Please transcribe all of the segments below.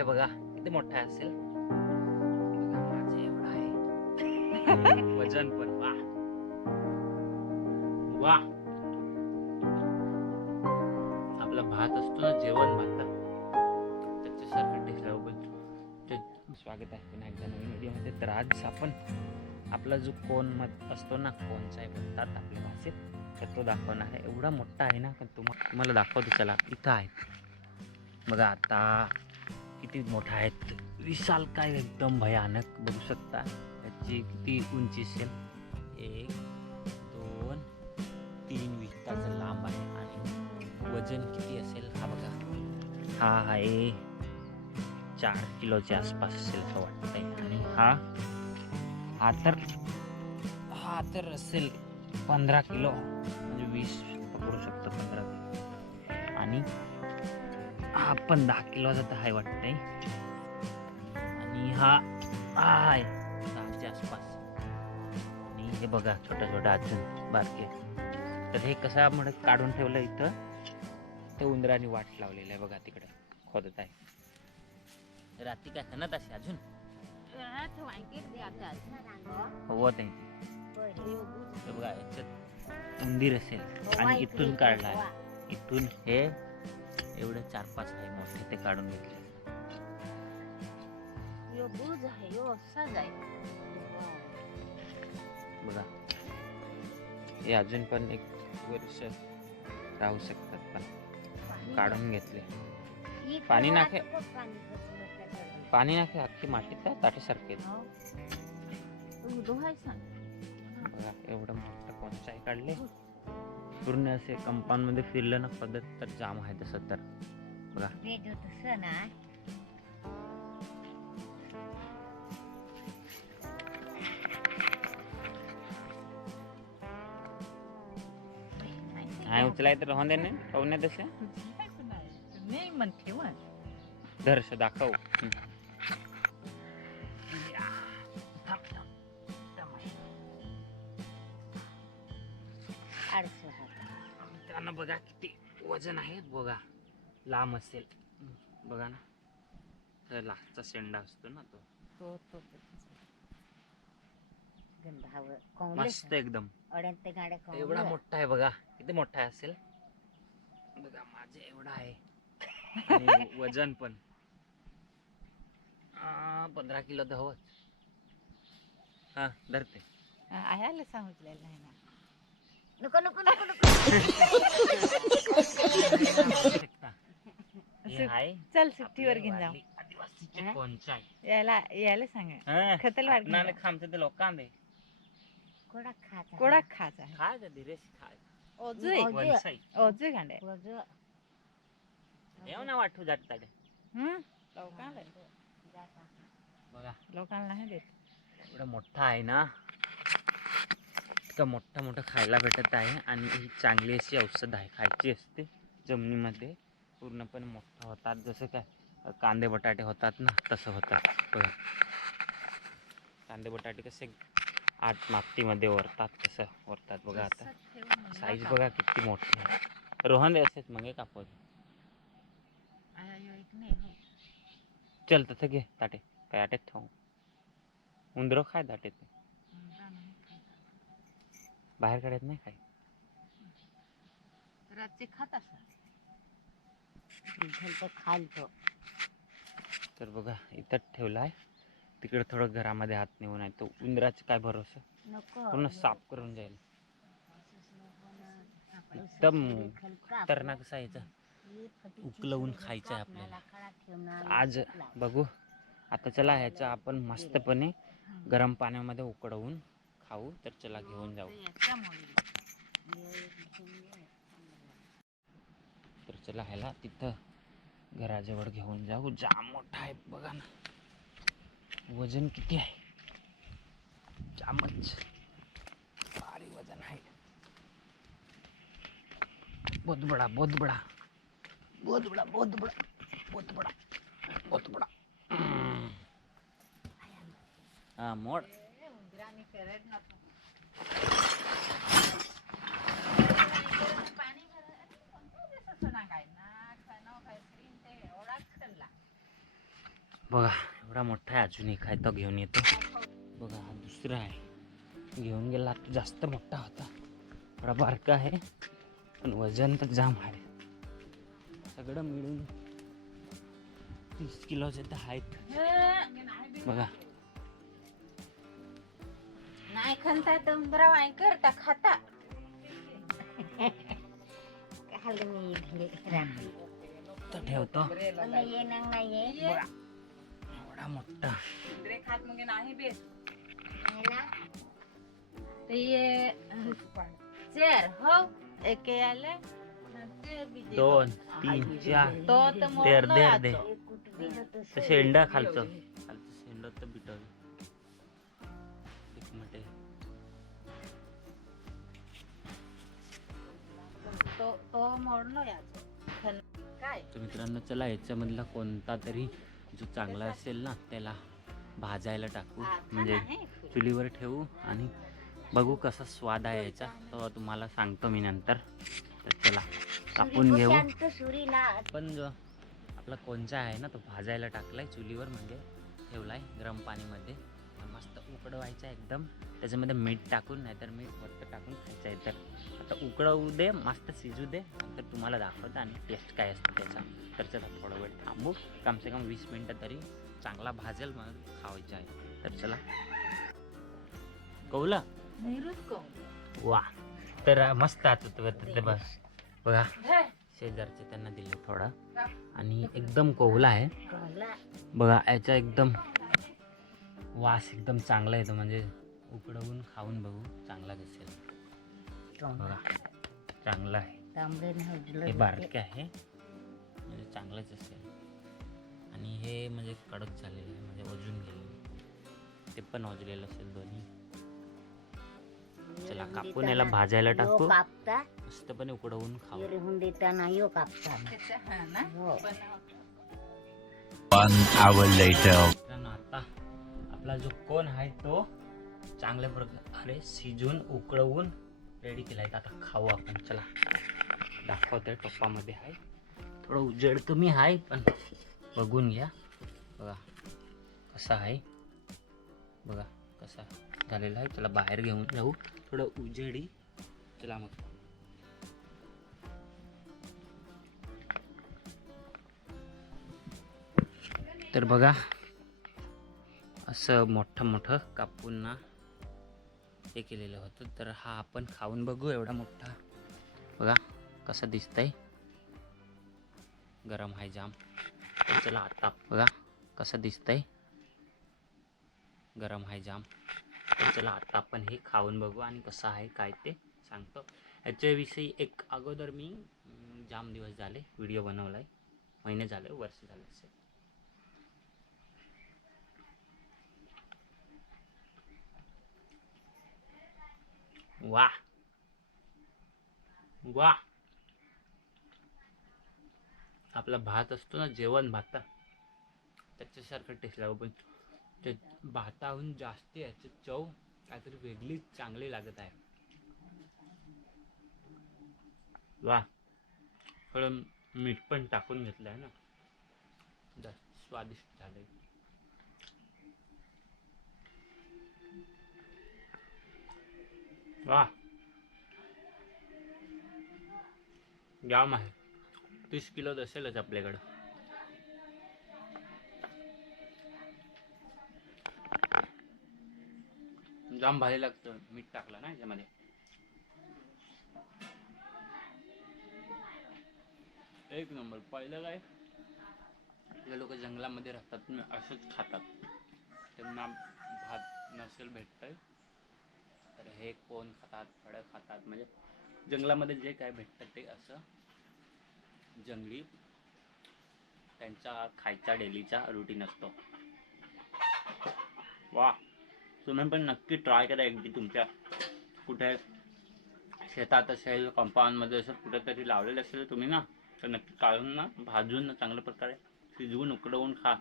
आहे बघा, किती मोठा असेल बघा, माझे एवढा आहे. वजन पण वा वा. आपला भात असतो ना, जेवण भात, त्याच्यासारखं टेस्ट स्वागत आहे पुन्हा एकदा नवीन व्हिडिओमध्ये. तर आज आपण आपला जो कोण मत असतो ना, कोणचा म्हणतात आपल्या भाषेत, तर तो दाखवणार आहे. एवढा मोठा आहे ना, तुम्हाला दाखवतो. चला, इथं आहे बघा. आता किती मोठा आहेत, विशाल काय, एकदम भयानक. बघू शकता त्याची किती उंची असेल. 1 2 3 विस्ताचं लांब आहे. आणि वजन किती असेल हा बघा. हा आहे 4 किलोच्या आसपास असेल असं वाटतंय. आणि हा तर असेल 15 किलो, म्हणजे 20 पकडू शकतो, 15 किलो. आणि हा पण 10 किलोचा तर आहे वाटतंय. आणि हा आहे 10च्या आसपास. आणि हे बघा छोटा छोटा अजून बारके. तर हे कशामुळे काढून ठेवलं इथं, ते उंदराने वाट लावलेलं आहे बघा, तिकडे खोदत आहे. रात्री काय खणत असे अजून होत आहे ते बघा. याच्यात उंदीर असेल आणि इथून काढला आहे. इथून हे एवढे 4-5 आहे मोठे, ते काढून घेतले बघा. हे अजून पण 1 वर्ष राहू शकतात, पण काढून घेतले. पाणी नाखे अख्खी मातीत ताटेसारखे बघा. एवढं मोठं कोणचाही काढले, पूर्ण असे कंपाऊंड मध्ये फिरलं ना पद्धत, तर जाम आहे तसं. तर बघा नाही उचलाय तर राहून दे ना, पाहून नाही तसे नाही म्हणते दर्श दाखव. त्यांना बघा किती वजन आहे बघा. लांब असेल बघा ना, तर लास्टचा शेंडा असतो ना तो मस्त एकदम. एवढा मोठा आहे बघा, किती मोठा असेल बघा. माझे एवढा आहे. आणि वजन पण 15 किलो तर हवंच. हा धरते आयाला सांगितलेलं आहे ना. नको नको नको नको. चल सुट्टीवर घेऊन जाऊ. आदिवासीचे कोणचा आहे यायला सांगा. खतल वाढ खामचं ते लोकांना कोडा खायचा आहे. खाय धीरे खाय. ओजे गांडे येऊ ना वाटू जात ताडे. बघा लोकांना नाही देत. एवढा मोठा आहे ना, इतकं मोठं खायला भेटत आहे. आणि ही चांगली अशी औषध आहे, खायची असते. जमिनीमध्ये पूर्णपणे मोठं होतात, जसं काय कांदे बटाटे होतात ना, तसं होतात बघा. कांदे बटाटे कसे आत मातीमध्ये वरतात, तसं वरतात बघा. आता साईज बघा किती मोठी आहे. रोहन असेच मग कापत. चल तसं घे ताटे, काय आटेत ठेवू. उंदरं खाय ताटे, ते बाहेर काढत नाही काय. रात्री खात खालतो. तर बघा इथं ठेवला आहे. तिकडे थोडं घरामध्ये हात नेऊन आहे. तो उंदराचे काय भरोसा, पूर्ण साफ करून जाईल. एकदम खतरनाक असं यायचं, उकलवून खायचं आहे आपल्याला आज. बघू आता. चला ह्याचा आपण मस्तपणे गरम पाण्यामध्ये उकडवून खाऊ. तर चला घेऊन जाऊ. तर चला ह्याला तिथं घराजवळ घेऊन जाऊ. जाम मोठा आहे बघा ना, वजन किती आहे, जामच भारी वजन आहे. बहुत बड़ा बहुत बड़ा बहुत बड़ा बहुत बड़ा बहुत बड़ा बहुत बड़ा. हाँ मोड़ बघा एवढा मोठा आहे, अजून एक आहे तो घेऊन येतो. बघा हा दुसरा आहे, घेऊन गेला तो जास्त मोठा होता, थोडा बारका आहे पण वजन तर जाम आहे. सगळं मिळून 30 किलोचे तर आहेत बघा. नाही खंता तुमरा वाई करता खाता खाली मी रात्री तर ठेवतो. ये नाहीये एवढा मोठा खात मग नाही बेस ना ते ये चेर हो एक आले 2 3 4 तो तर देर मोडलो देर दे याचं. तर शेंडा खालचं शेंडा तर बिटवलं एक मिनिट. तो मोडलो याचं. काय तर मित्रांनो चला याच्यामधला कोणता तरी जो चांगला असेल ना त्याला भाजायला टाकू, म्हणजे चुलीवर ठेवू आणि बघू कसा स्वाद आहे याचा, तो तुम्हाला सांगतो मी नंतर. तर चला कापून घेऊ. सुरीला पण जो आपला कोणचा आहे ना तो भाजायला टाकलाय चुलीवर, म्हणजे ठेवलाय गरम पाणीमध्ये, मस्त उकडवायचा एकदम, त्याच्यामध्ये मीठ टाकून, नाहीतर मीठ वरती टाकून खायचं आहे. तर आता उकडवू दे, मस्त शिजू दे, नंतर तुम्हाला दाखवतं आणि टेस्ट काय असतं त्याचा. तर चला थोडा वेळ थांबू, कमसे कम 20 मिनटं तरी चांगला भाजेल मग खावायचा आहे. तर चला कौला वा. तर मस्त आता ते बघा शेजारचे त्यांना दिले थोडा, आणि एकदम कोवला आहे बघा. याचा एकदम वास एकदम चांगला येतो, म्हणजे उकडवून खाऊन बघू चांगला दिसेल बघा. चांगला आहे, हे बारके आहे म्हणजे चांगलंच असेल, आणि हे म्हणजे कडक झालेलं आहे, म्हणजे ओजून गेलेलं, ते पण ओजलेलं असेल दोन्ही. चला कापून याला भाजायला टाकू, कापता मस्तपणे उकडवून खाऊ. येऊन देताना यो कापता हो. 1 hour later. मित्रांनो आता आपला जो कोण आहे तो चांगल्या प्रकारे शिजून उकळवून रेडी केला आहे. आता खाऊ आपण. चला दाखवतोय, टोपामध्ये आहे, थोडं उजेड कमी आहे पण बघून घ्या. बघा कसा आहे, बघा कसा झालेला आहे. चला बाहेर घेऊन जाऊ, थोडं उजेडी. चला मग तर बघा असं मोठं मोठं कापून ना हे केलेलं होतं. तर हा आपण खाऊन बघू. एवढा मोठा बघा कसा दिसतंय, गरम आहे जाम. तर चला आता बघा कसा दिसतंय, गरम आहे जाम. तर चला आता आपण हे खाऊन बघू आणि कसं आहे काय ते सांगतो. याच्याविषयी एक अगोदर मी जाम दिवस झाले व्हिडिओ बनवलाय, महिने झाले, वर्ष झाले असेल. वा वा, आपला भात असतो ना, जेवण भात, त्याच्यासारखं टेस्ट लागतो, पण ते भाताहून जास्त याची चव काहीतरी वेगळीच चांगली लागत आहे. वा, थोडं मीठ पण टाकून घेतलं आहे ना, जास्त स्वादिष्ट झालंय. वा, जाम आहे. 30 किलो असेलच आपल्याकडं. जाम भारी लागतं, मीठ टाकलं ना याच्यामध्ये. एक नंबर. पहिलं काय, हे लोक जंगलामध्ये राहतात, असंच खातात, त्यांना भात नसेल भेटतंय तर हे कोण खातात, फळं खातात, म्हणजे जंगलामध्ये जे काय भेटतं ते असं जंगली त्यांचा खायचा डेलीचा रुटीन असतो. वा, तुम्ही पण नक्की ट्राय करा एकदा. तुमच्या कुठे शेतात असेल, कंपाऊंडमध्ये असेल, कुठेतरी लावलेलं असेल तुम्ही ना, तर नक्की काढून ना, भाजून ना, चांगल्या प्रकारे शिजवून उकडवून खा.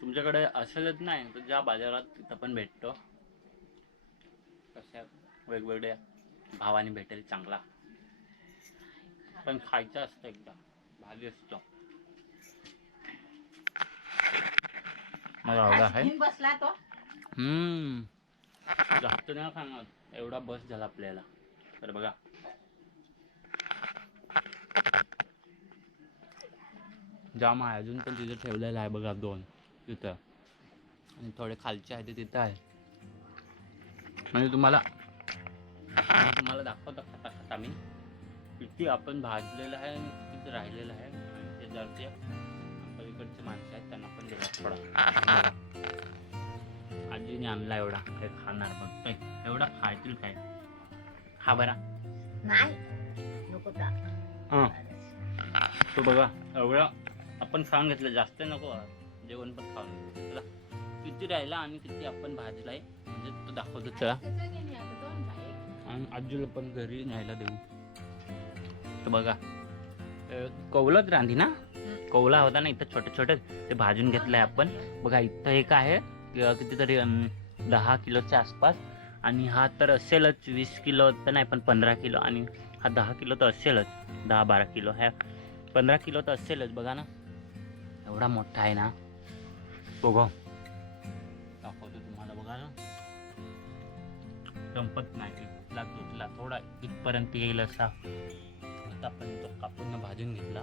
तुमच्याकडे असेलच नाही तर ज्या बाजारात, तिथं पण भेटतो, कशा वेगवेगळ्या भावाने भेटेल चांगला, पण खायचं असतं एकदा, भाजी असतो. मला आवडा आहे. घेऊन बसला तो. जास्त नाही खाणार, एवढा बस झाला आपल्याला. तर बघा जाम आहे, अजून पण तिथं ठेवलेलं आहे बघा 2 तिथं, आणि थोडे खालचे आहे ते तिथं आहे. म्हणजे तुम्हाला दाखवतो खाता खाता मी किती आपण भाजलेलं आहे आणि किती राहिलेलं आहे. आणि ते जरते पलीकडचे माणसं आहेत त्यांना पण दिला थोडा. आजीने आणला एवढा, काय खाणार बघ एवढा खायतील काय, खा बरा. नाही नको ता. हां तो बघा एवढा आपण खाऊन घेतलं, जास्त नको, जेवण पण खाऊन घेतलं. चला किती राहिला आणि किती आपण भाजलाय म्हणजे तो दाखवतो. चला आणि आजूला पण घरी न्यायला देऊ. तर बघा कौलच रांधी ना, कौला होता ना इथं छोटे छोटे, ते भाजून घेतलंय आपण. बघा इथं एक आहे कितीतरी 10 किलोच्या आसपास, आणि हा तर असेलच 20 किलो तर नाही पण 15 किलो, आणि हा 10 किलो तर असेलच, 10-12 किलो, ह्या 15 किलो तर असेलच. बघा ना एवढा मोठा आहे ना. बघा दाखवतो तुम्हाला. बघा ना संपत नाही, इथला तुटला थोडा इथपर्यंत येईल असा. आता आपण तो कापून भाजून घेतला,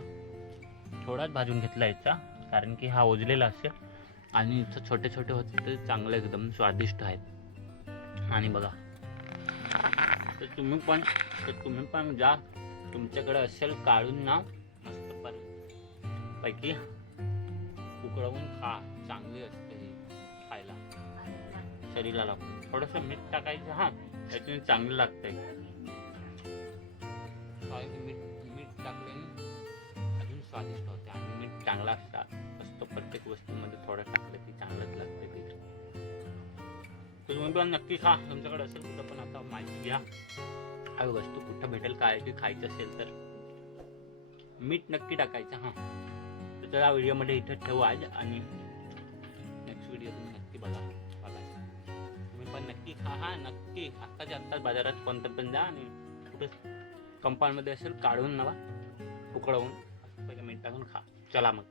थोडाच भाजून घेतला याचा, कारण की हा ओजलेला असेल, आणि इथं छोटे छोटे होते ते चांगले एकदम स्वादिष्ट आहेत. आणि बघा तर तुम्ही पण जा, तुमच्याकडे असेल काढून ना मस्त पैकी उकळवून खा, चांगली असते ही खायला, शरीराला. थोडंसं मीठ टाकायचं, हा त्याच्याने चांगलं लागतंय. मीठ टाकल्याने अजून स्वादिष्ट होते, आणि मीठ चांगला असतो प्रत्येक वस्तूमध्ये, थोडं टाकलं की चांगलंच लागतं ते. तर तुम्ही पण नक्की खा, तुमच्याकडे असेल कुठं पण. आता माहिती घ्या हा वस्तू कुठं भेटेल, काय की खायचं असेल तर मीठ नक्की टाकायचं. हां तर चला व्हिडिओमध्ये इथं ठेवू आज, आणि नेक्स्ट व्हिडिओ तुम्ही नक्की बघा. तुम्ही पण नक्की खा, हा नक्की. आत्ताच्या आत्ताच बाजारात कोणतं पण जा, आणि कुठं कंपाऊंडमध्ये असेल काढून नवा उकळवून मीठ टाकून खा. चला मग.